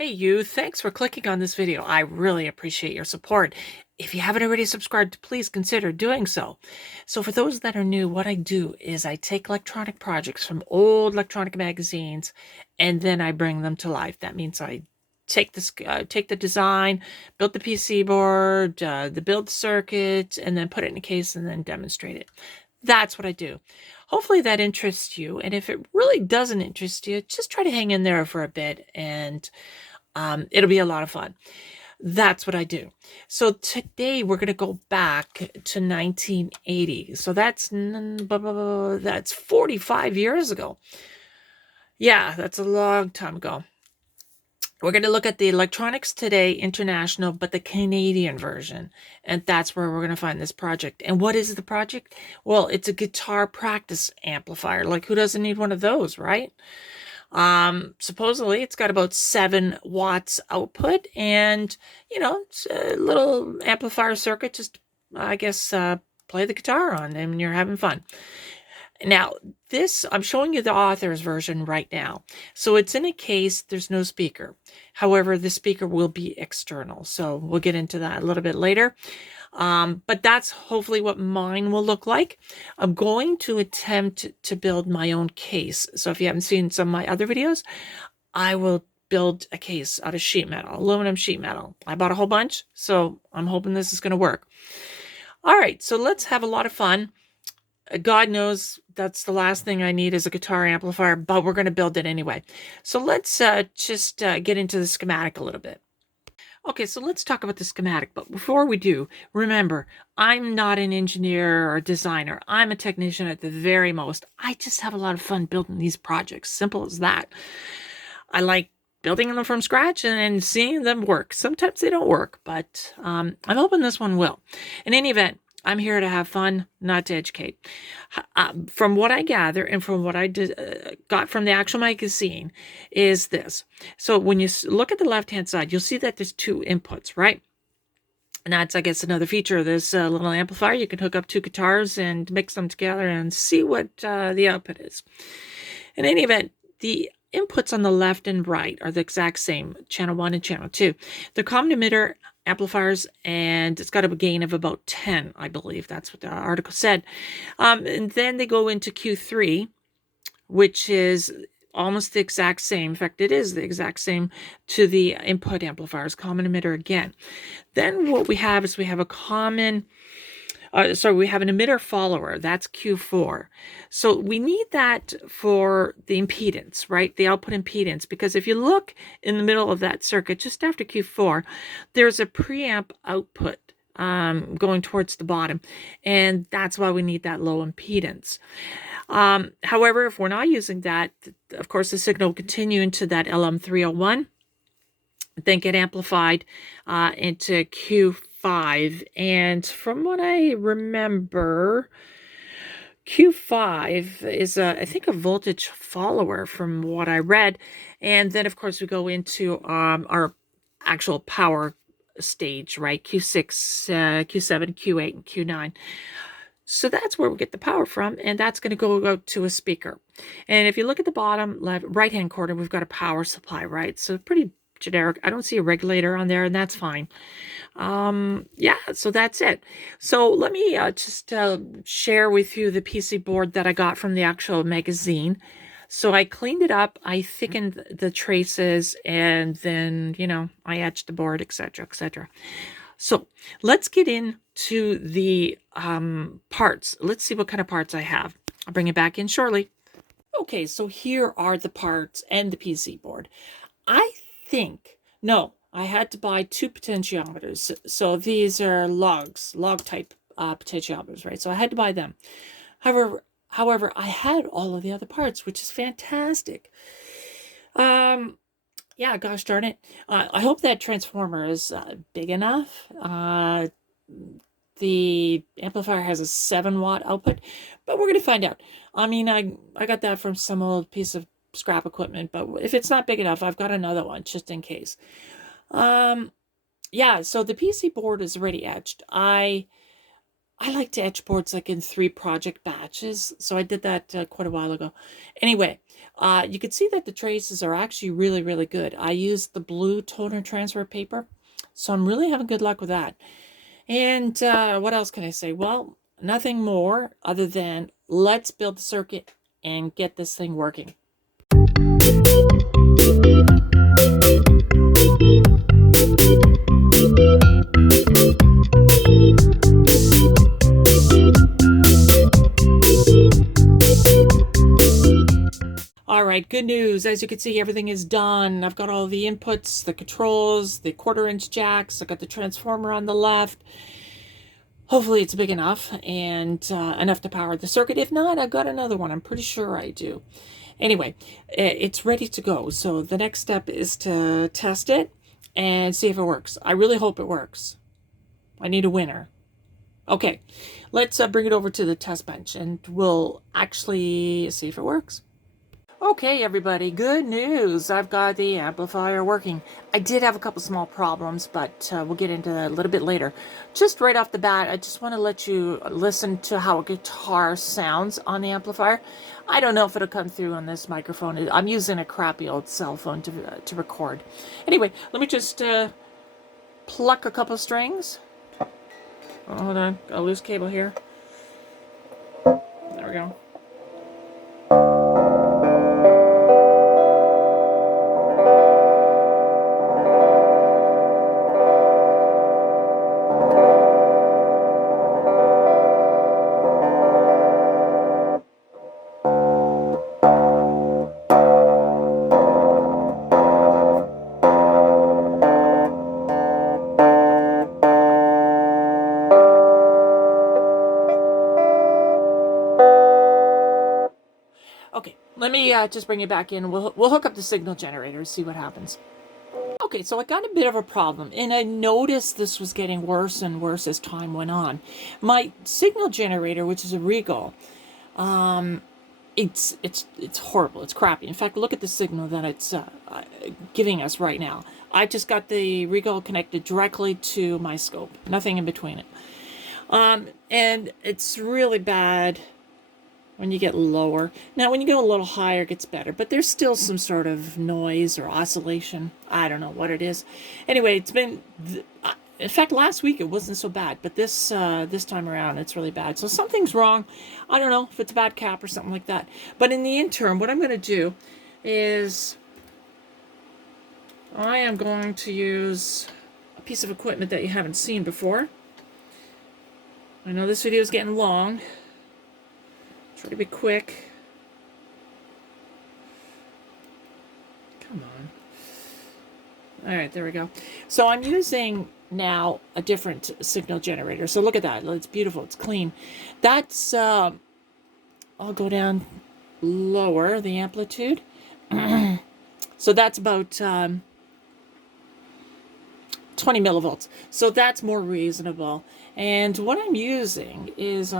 Hey you, thanks for clicking on this video. I really appreciate your support. If you haven't already subscribed, please consider doing so. So for those that are new, what I do is I take electronic projects from old electronic magazines and then I bring them to life. That means I take the design, build the PC board, the build circuit, and then put it in a case and then demonstrate it. That's what I do. Hopefully that interests you. And if it really doesn't interest you, just try to hang in there for a bit and it'll be a lot of fun. That's what I do. So today we're going to go back to 1980. So that's 45 years ago. Yeah, that's a long time ago. We're going to look at the Electronics Today International, but the Canadian version. And that's where we're going to find this project. And what is the project? Well, it's a guitar practice amplifier. Like, who doesn't need one of those, right? Supposedly it's got about 7 watts output and, it's a little amplifier circuit, just, I guess, play the guitar on and you're having fun. Now, this, I'm showing you the author's version right now. So it's in a case, there's no speaker. However, the speaker will be external. So we'll get into that a little bit later. But that's hopefully what mine will look like. I'm going to attempt to build my own case. So if you haven't seen some of my other videos, I will build a case out of sheet metal, aluminum sheet metal. I bought a whole bunch, so I'm hoping this is going to work. All right, so let's have a lot of fun. God knows that's the last thing I need is a guitar amplifier, but we're going to build it anyway. So let's just get into the schematic a little bit. Okay, so let's talk about the schematic. But before we do, remember, I'm not an engineer or designer. I'm a technician at the very most. I just have a lot of fun building these projects. Simple as that. I like building them from scratch and seeing them work. Sometimes they don't work, but I'm hoping this one will. In any event, I'm here to have fun, not to educate. From what I gather and from what I got from the actual magazine is this. So when you look at the left-hand side, you'll see that there's 2 inputs, right? And that's, I guess, another feature of this little amplifier. You can hook up 2 guitars and mix them together and see what the output is. In any event, the inputs on the left and right are the exact same, channel 1 and channel 2. They're common emitter amplifiers, and it's got a gain of about 10, I believe. That's what the article said. And then they go into Q3, which is almost the exact same. In fact, it is the exact same to the input amplifiers, common emitter again. Then what we have is we have a common... we have an emitter follower. That's Q4. So we need that for the impedance, right? The output impedance, because if you look in the middle of that circuit, just after Q4, there's a preamp output going towards the bottom, and that's why we need that low impedance. However, if we're not using that, of course, the signal will continue into that LM301, then get amplified into Q5. And from what I remember, Q5 is, I think, a voltage follower from what I read. And then, of course, we go into our actual power stage, right? Q6, Q7, Q8, and Q9. So that's where we get the power from, and that's going to go out to a speaker. And if you look at the bottom left, right-hand corner, we've got a power supply, right? So pretty generic. I don't see a regulator on there, and that's fine. Yeah, so that's it. So let me just share with you the PC board that I got from the actual magazine. So I cleaned it up, I thickened the traces, and then, I etched the board, etc., etc. So let's get into the parts. Let's see what kind of parts I have. I'll bring it back in shortly. Okay, so here are the parts and the PC board. No, I had to buy 2 potentiometers. So these are log type potentiometers, right? So I had to buy them. However, I had all of the other parts, which is fantastic. Yeah, gosh darn it. I hope that transformer is big enough. The amplifier has a 7-watt output, but we're going to find out. I mean, I got that from some old piece of scrap equipment, but if it's not big enough, I've got another one just in case. Yeah, so the PC board is already etched. I I like to etch boards like in 3 project batches, so I did that quite a while ago. Anyway, you can see that the traces are actually really, really good. I used the blue toner transfer paper, so I'm really having good luck with that. And what else can I say? Well, nothing more other than let's build the circuit and get this thing working. All right, good news. As you can see, everything is done. I've got all the inputs, the controls, the 1/4-inch jacks. I got the transformer on the left. Hopefully it's big enough and enough to power the circuit. If not, I've got another one. I'm pretty sure I do. Anyway, it's ready to go. So the next step is to test it and see if it works. I really hope it works. I need a winner. Okay, let's bring it over to the test bench and we'll actually see if it works. Okay, everybody, good news. I've got the amplifier working. I did have a couple small problems, but we'll get into that a little bit later. Just right off the bat, I just want to let you listen to how a guitar sounds on the amplifier. I don't know if it'll come through on this microphone. I'm using a crappy old cell phone to record. Anyway, let me just pluck a couple strings. Oh, hold on, got a loose cable here. There we go. Okay, let me just bring it back in. We'll hook up the signal generator and see what happens. Okay, so I got a bit of a problem, and I noticed this was getting worse and worse as time went on. My signal generator, which is a Regal, it's horrible. It's crappy. In fact, look at the signal that it's giving us right now. I just got the Regal connected directly to my scope. Nothing in between it. And it's really bad when you get lower. Now, when you go a little higher, it gets better, but there's still some sort of noise or oscillation. I don't know what it is. Anyway, it's been, in fact, last week it wasn't so bad, but this time around, it's really bad. So something's wrong. I don't know if it's a bad cap or something like that. But in the interim, what I'm going to do is I am going to use a piece of equipment that you haven't seen before. I know this video is getting long. Try to be quick. Come on. All right, there we go. So I'm using now a different signal generator. So look at that. It's beautiful. It's clean. That's, I'll go down lower, the amplitude. So that's about 20 millivolts. So that's more reasonable. And what I'm using is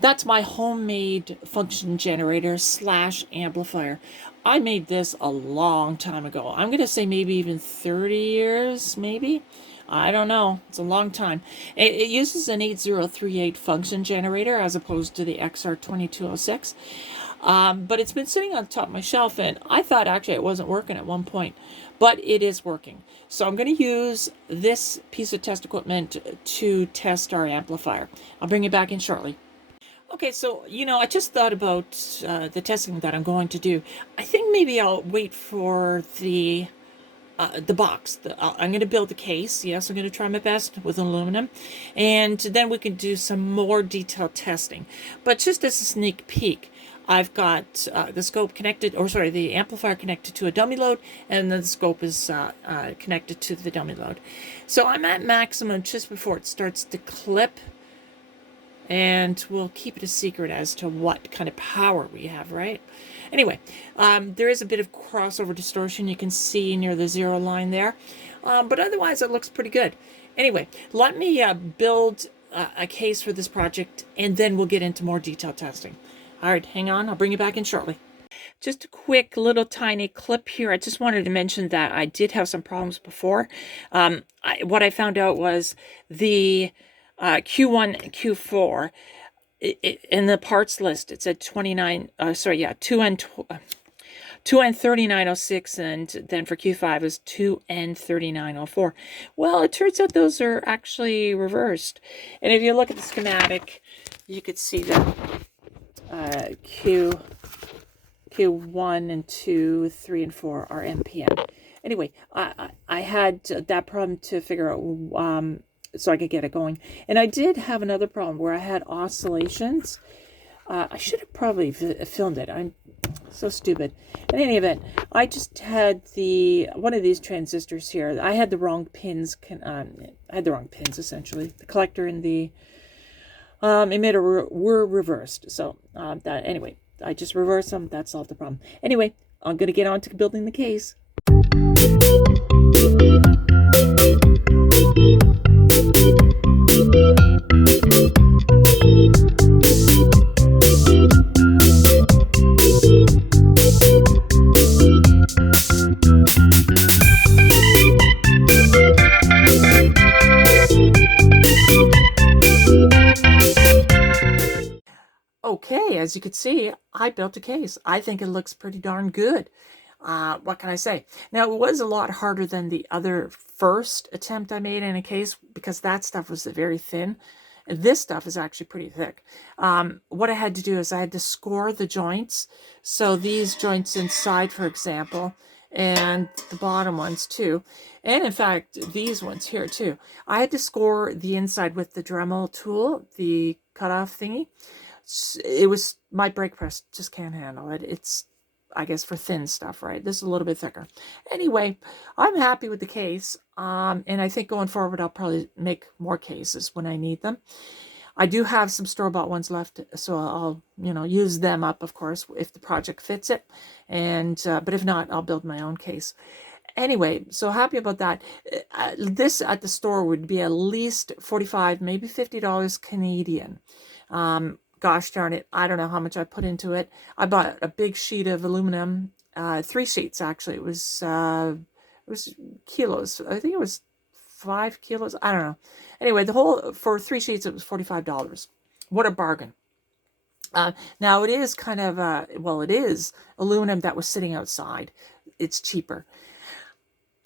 that's my homemade function generator / amplifier. I made this a long time ago. I'm going to say maybe even 30 years, maybe. I don't know. It's a long time. It uses an 8038 function generator as opposed to the XR2206. But it's been sitting on top of my shelf, and I thought actually it wasn't working at one point. But it is working. So I'm going to use this piece of test equipment to test our amplifier. I'll bring it back in shortly. Okay, so, I just thought about the testing that I'm going to do. I think maybe I'll wait for the box. I'm going to build the case. Yes, I'm going to try my best with aluminum. And then we can do some more detailed testing. But just as a sneak peek, I've got the scope connected, the amplifier connected to a dummy load, and then the scope is connected to the dummy load. So I'm at maximum just before it starts to clip, and we'll keep it a secret as to what kind of power we have, right? Anyway, there is a bit of crossover distortion you can see near the 0 line there, but otherwise it looks pretty good. Anyway, let me build a case for this project, and then we'll get into more detailed testing. All right, hang on. I'll bring you back in shortly. just a quick little tiny clip here. I just wanted to mention that I did have some problems before. What I found out was the Q1 and Q4, in the parts list, it said 2N3906, and then for Q5 is 2N3904. Well, it turns out those are actually reversed. And if you look at the schematic, you could see that Q1 and 2, 3, and 4 are NPN. Anyway, I had that problem to figure out so I could get it going. And I did have another problem where I had oscillations. I should have probably filmed it. I'm so stupid. In any event, I just had one of these transistors here. I had the wrong pins. I had the wrong pins, essentially. The collector and the emitter were reversed. So anyway, I just reversed them. That solved the problem. Anyway, I'm going to get on to building the case. Okay, as you can see, I built a case. I think it looks pretty darn good. What can I say? Now, it was a lot harder than the other first attempt I made in a case because that stuff was very thin. This stuff is actually pretty thick. What I had to do is I had to score the joints. So these joints inside, for example, and the bottom ones too. And in fact, these ones here too. I had to score the inside with the Dremel tool, the cutoff thingy. It was, my brake press just can't handle it. It's, I guess, for thin stuff, right? This is a little bit thicker. Anyway, I'm happy with the case. And I think going forward, I'll probably make more cases when I need them. I do have some store-bought ones left, so I'll, use them up, of course, if the project fits it. And, but if not, I'll build my own case. Anyway, so happy about that. This at the store would be at least $45, maybe $50 Canadian. Gosh darn it, I don't know how much I put into it. I bought a big sheet of aluminum, 3 sheets actually. It was kilos. I think it was 5 kilos. I don't know. Anyway, for 3 sheets, it was $45. What a bargain. Now it is kind of, it is aluminum that was sitting outside. It's cheaper.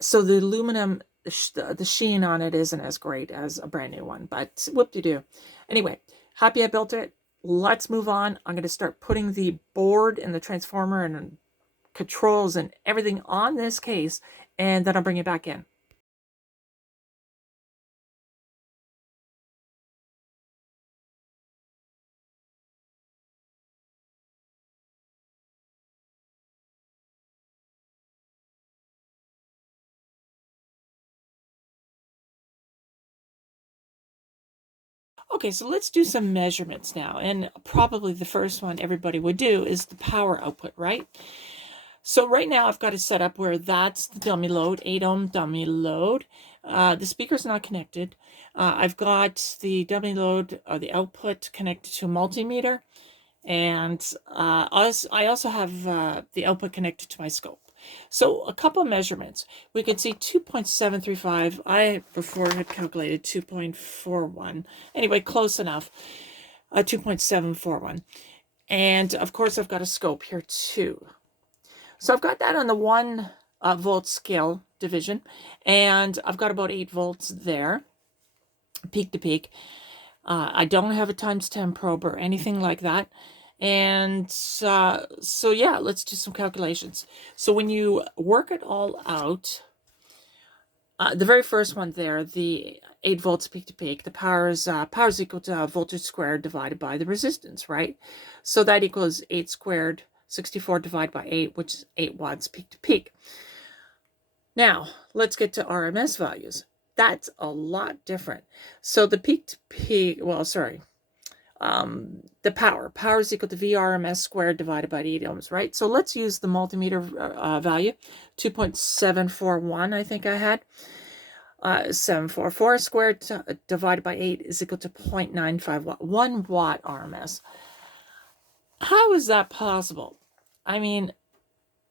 So the aluminum, the sheen on it isn't as great as a brand new one, but whoop-de-doo. Anyway, happy I built it. Let's move on. I'm going to start putting the board and the transformer and controls and everything on this case, and then I'll bring it back in. Okay, so let's do some measurements now. And probably the first one everybody would do is the power output, right? So right now I've got it set up where that's the dummy load, 8 ohm dummy load. The speaker's not connected. I've got the dummy load, the output connected to a multimeter. And I also have the output connected to my scope. So a couple of measurements. We can see 2.735. I before had calculated 2.41. Anyway, close enough. 2.741. And of course, I've got a scope here too. So I've got that on the 1 volt scale division. And I've got about 8 volts there, peak to peak. I don't have a times 10 probe or anything like that. And so yeah, let's do some calculations. So when you work it all out, the very first one there, the 8 volts peak to peak, the power is equal to voltage squared divided by the resistance, right? So that equals 8 squared, 64 divided by 8, which is 8 watts peak to peak. Now, let's get to RMS values. That's a lot different. So the peak to peak, the power is equal to VRMS squared divided by 8 ohms, right? So let's use the multimeter value, 2.741, I think I had. 744 squared divided by 8 is equal to 0.95 watt, 1 watt RMS. How is that possible? I mean,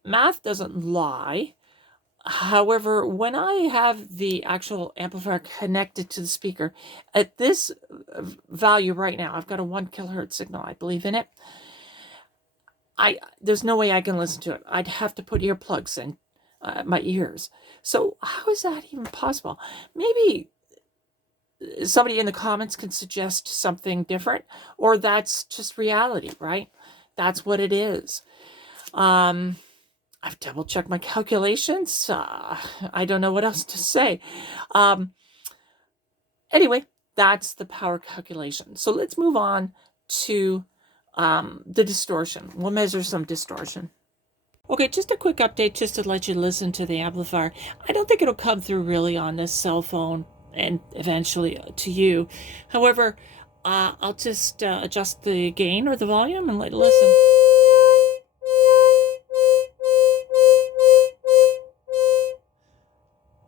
math doesn't lie. However, when I have the actual amplifier connected to the speaker, at this value right now, I've got a 1 kilohertz signal, I believe in it. There's no way I can listen to it. I'd have to put earplugs in my ears. So how is that even possible? Maybe somebody in the comments can suggest something different, or that's just reality, right? That's what it is. I've double checked my calculations. I don't know what else to say. Anyway, that's the power calculation. So let's move on to the distortion. We'll measure some distortion. Okay, just a quick update just to let you listen to the amplifier. I don't think it'll come through really on this cell phone and eventually to you. However, I'll just adjust the gain or the volume and let you listen.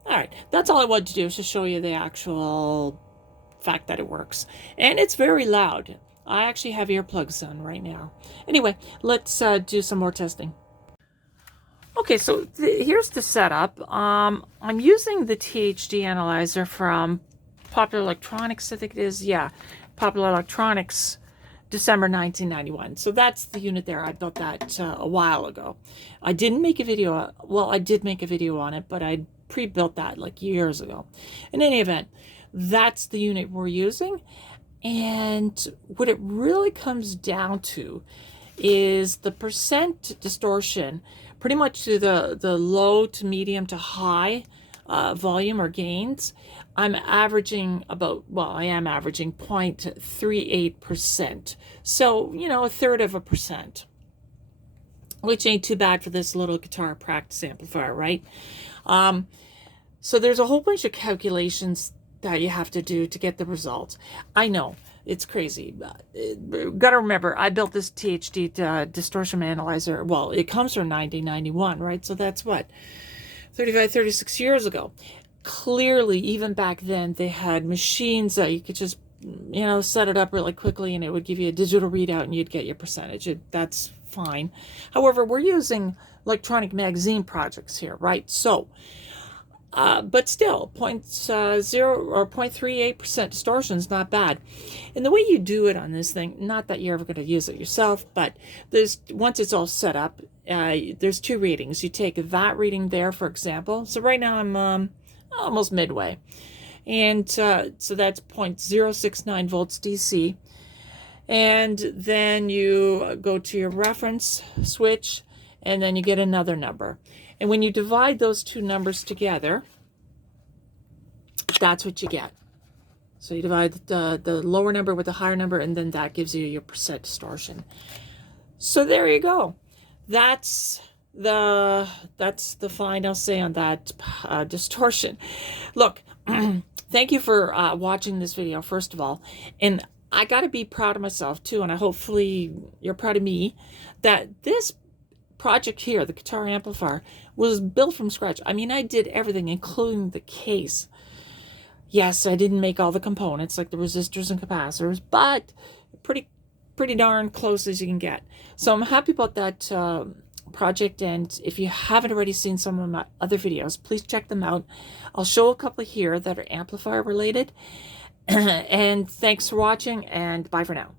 All right, that's all I wanted to do is to show you the actual fact that it works. And it's very loud. I actually have earplugs on right now. Anyway, let's do some more testing. Okay, so here's the setup. I'm using the THD analyzer from Popular Electronics, I think it is. Yeah, Popular Electronics, December 1991. So that's the unit there. I built that a while ago. I didn't make a video. Well, I did make a video on it, but I pre-built that like years ago. In any event, that's the unit we're using. And what it really comes down to is the percent distortion, pretty much to the low to medium to high volume or gains. I'm averaging about, well, I am averaging 0.38%. So, you know, 1/3 of a percent, which ain't too bad for this little guitar practice amplifier, right? So there's a whole bunch of calculations that you have to do to get the results. I know, it's crazy. Gotta remember, I built this THD distortion analyzer. Well, it comes from 1991, right? So that's what, 35, 36 years ago. Clearly, even back then, they had machines that you could just, you know, set it up really quickly and it would give you a digital readout and you'd get your percentage. That's fine. However, we're using electronic magazine projects here, right? So, but still, 0.0 or 0.38% distortion is not bad. And the way you do it on this thing, not that you're ever going to use it yourself, but once it's all set up, there's 2 readings. You take that reading there, for example. So right now I'm almost midway. And so that's 0.069 volts DC. And then you go to your reference switch, and then you get another number. And when you divide those 2 numbers together, that's what you get. So you divide the lower number with the higher number, and then that gives you your percent distortion. So there you go. That's the final say on that distortion. Look, thank you for watching this video, first of all. And I got to be proud of myself, too, and hopefully you're proud of me, that this project here, the guitar amplifier, was built from scratch. I mean, I did everything, including the case. Yes, I didn't make all the components, like the resistors and capacitors, but pretty darn close as you can get. So I'm happy about that project, and if you haven't already seen some of my other videos, please check them out. I'll show a couple here that are amplifier related. And thanks for watching, and bye for now.